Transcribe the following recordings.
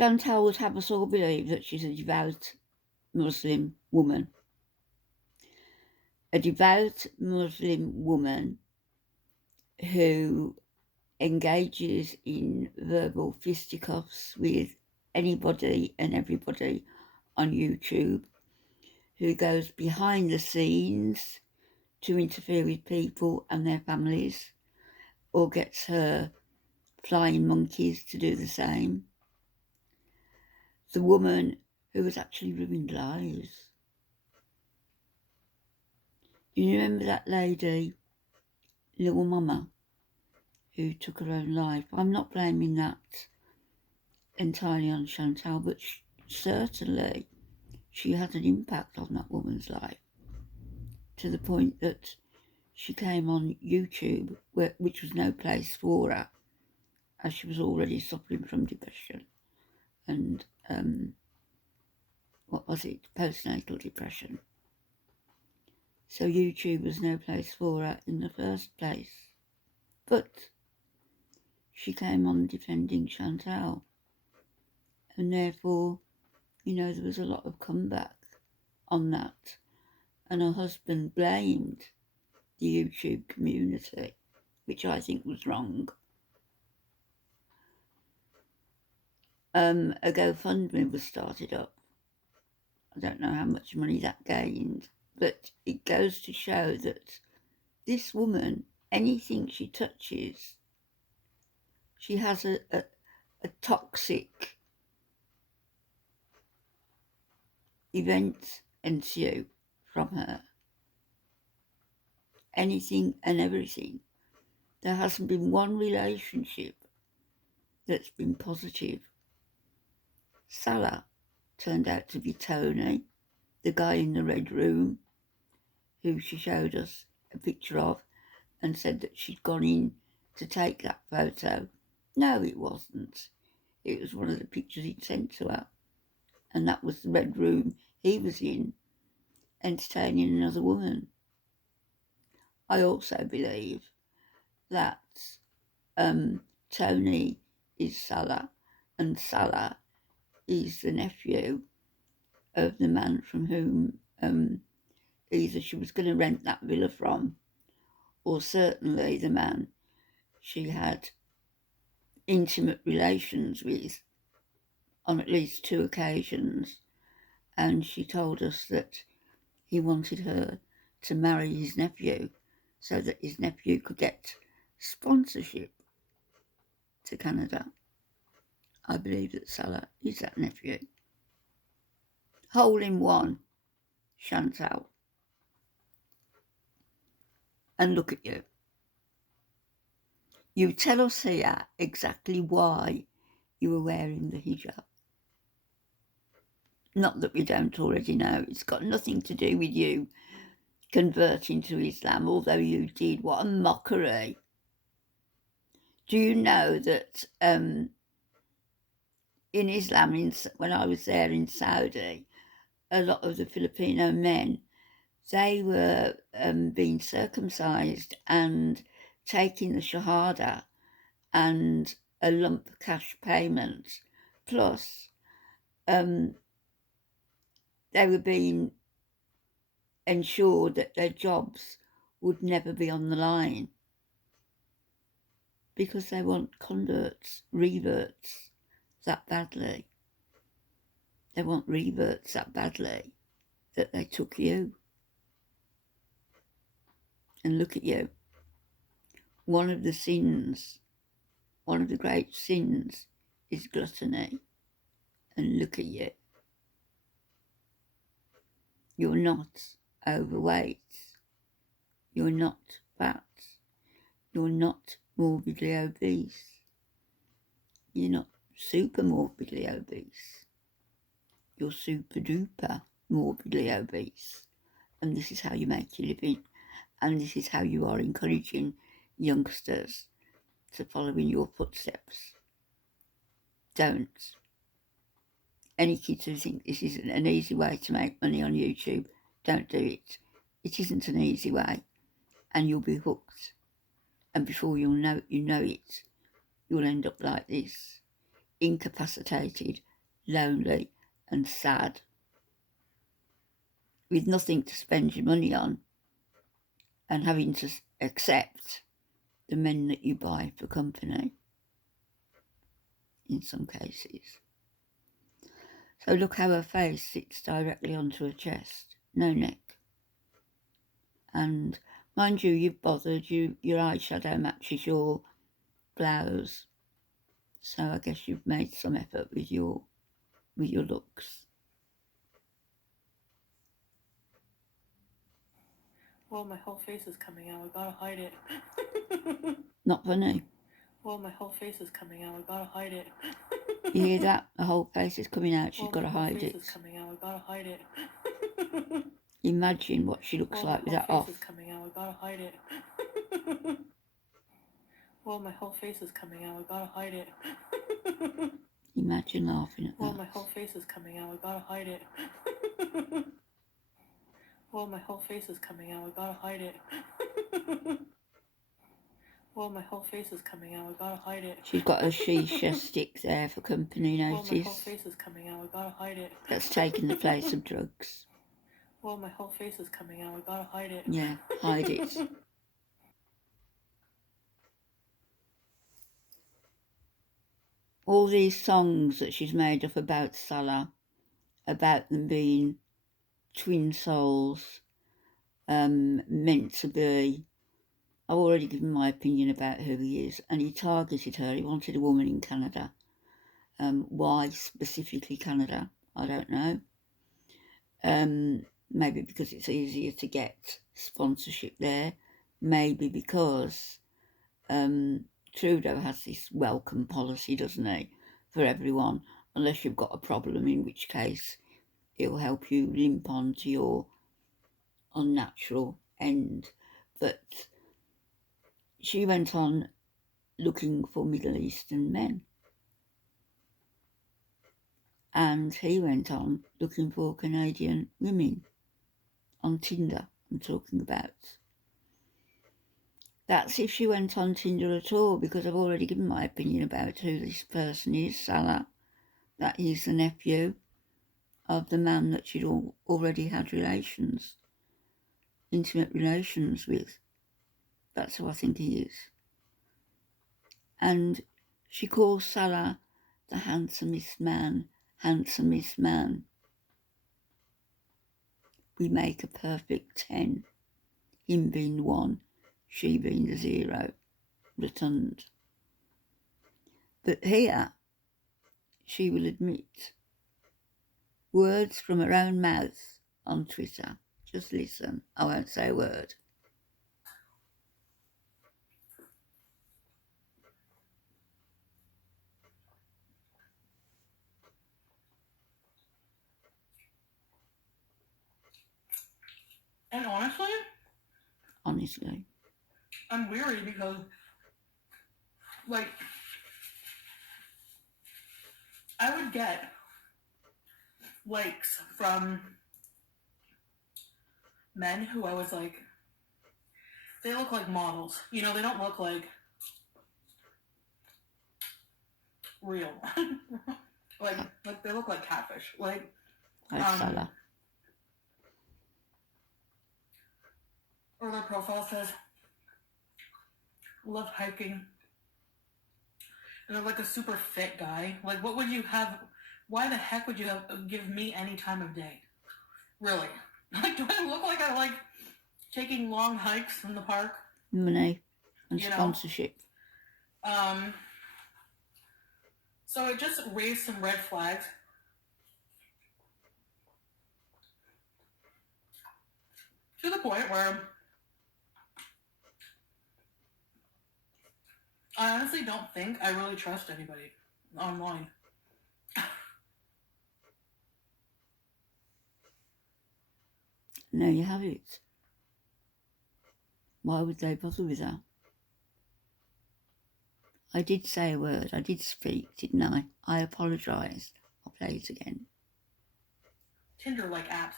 Chantal would have us all believe that she's a devout Muslim woman. A devout Muslim woman who engages in verbal fisticuffs with anybody and everybody on YouTube, who goes behind the scenes to interfere with people and their families, or gets her flying monkeys to do the same. The woman who has actually ruined lives. You remember that lady, Little Mama, who took her own life? I'm not blaming that entirely on Chantal, but certainly she had an impact on that woman's life, to the point that she came on YouTube, which was no place for her, as she was already suffering from depression and postnatal depression. So YouTube was no place for her in the first place. But she came on defending Chantal, and therefore, there was a lot of comeback on that, and her husband blamed the YouTube community, which I think was wrong. A GoFundMe was started up. I don't know how much money that gained, but it goes to show that this woman, anything she touches, she has a toxic event ensue from her. Anything and everything. There hasn't been one relationship that's been positive. Salah turned out to be Tony, the guy in the red room, who she showed us a picture of and said that she'd gone in to take that photo. No, it wasn't. It was one of the pictures he'd sent to her, and that was the red room he was in, entertaining another woman. I also believe that Tony is Salah, and Salah is the nephew of the man from whom either she was going to rent that villa from, or certainly the man she had intimate relations with on at least 2 occasions. And she told us that he wanted her to marry his nephew so that his nephew could get sponsorship to Canada. I believe that Salah is that nephew. Hole in one, Chantal. And look at you. You tell us here exactly why you were wearing the hijab. Not that we don't already know. It's got nothing to do with you converting to Islam, although you did. What a mockery. Do you know that in Islam, when I was there in Saudi, a lot of the Filipino men, they were being circumcised and taking the Shahada and a lump cash payment, plus they were being ensured that their jobs would never be on the line, because they want converts, reverts that badly. They want reverts that badly that they took you. And look at you. One of the great sins is gluttony. And look at you. You're not overweight. You're not fat. You're not morbidly obese. You're not super morbidly obese. You're super duper morbidly obese. And this is how you make your living. And this is how you are encouraging youngsters to follow in your footsteps. Don't. Any kids who think this is an easy way to make money on YouTube, don't do it. It isn't an easy way, and you'll be hooked. And before you know it, you'll end up like this, incapacitated lonely and sad, with nothing to spend your money on, and having to accept the men that you buy for company in some cases. So look how her face sits directly onto her chest, no neck. And mind you, you've bothered, your eyeshadow matches your blouse. So I guess you've made some effort with your looks. Well, my whole face is coming out. I gotta hide it. Not funny. Well, my whole face is coming out. I gotta hide it. You hear that? The whole face is coming out. She's Well, got to my whole hide face it. is coming out. I gotta hide it. Imagine what she looks Well, like with my that whole off. face is coming out. I gotta hide it. Well, my whole face is coming out. I gotta hide it. Imagine laughing at Well, that. my whole face is coming out. I gotta hide it. Well, my whole face is coming out. I gotta hide it. Well, my whole face is coming out. I gotta hide it. She's got a shisha stick there for company Well, my whole notice. face is coming out. I gotta hide it. That's taking the place of drugs. Well, my whole face is coming out. I gotta hide it. Yeah, hide it. All these songs that she's made up about Salah, about them being twin souls, meant to be. I've already given my opinion about who he is, and he targeted her. He wanted a woman in Canada. Why specifically Canada? I don't know. Maybe because it's easier to get sponsorship there. Maybe because Trudeau has this welcome policy, doesn't he, for everyone, unless you've got a problem, in which case it'll help you limp on to your unnatural end. But she went on looking for Middle Eastern men, and he went on looking for Canadian women on Tinder. I'm talking about. That's if she went on Tinder at all, because I've already given my opinion about who this person is, Salah. That he's the nephew of the man that she'd already had intimate relations with. That's who I think he is. And she calls Salah the handsomest man. We make a perfect 10, him being the 1, she being the 0, returned. But here, she will admit words from her own mouth on Twitter. Just listen, I won't say a word. And honestly, I'm weary because, like, I would get likes from men who I was like, they look like models. You know, they don't look like real. like they look like catfish. Like Salah. Or their profile says, love hiking. And they're like a super fit guy. Like, what would you have? Why the heck would you give me any time of day? Really? Like, do I look like I like taking long hikes in the park? Money and sponsorship. So it just raised some red flags. To the point where I honestly don't think I really trust anybody online. There you have it. Why would they bother with that? I did say a word. I did speak, didn't I? I apologised. I'll play it again. Tinder-like apps.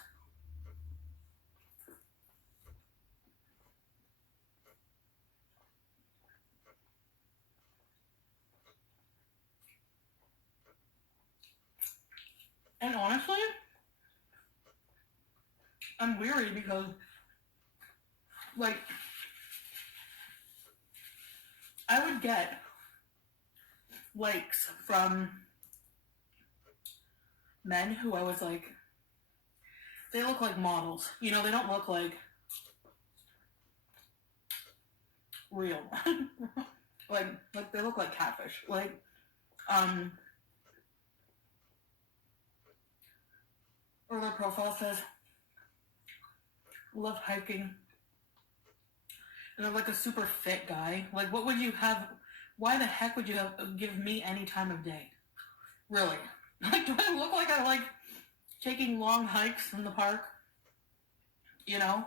honestly, I'm weary because, like, I would get likes from men who I was like, they look like models. You know, they don't look like real. like they look like catfish. Or their profile says, love hiking. And they're like a super fit guy. Like, what would you have? Why the heck would you have give me any time of day? Really? Like, do I look like I like taking long hikes in the park? You know?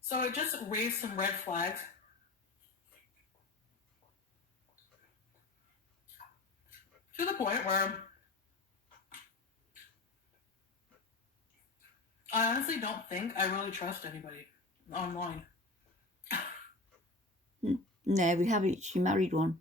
So it just raised some red flags. To the point where I honestly don't think I really trust anybody online. No, we haven't. She married one.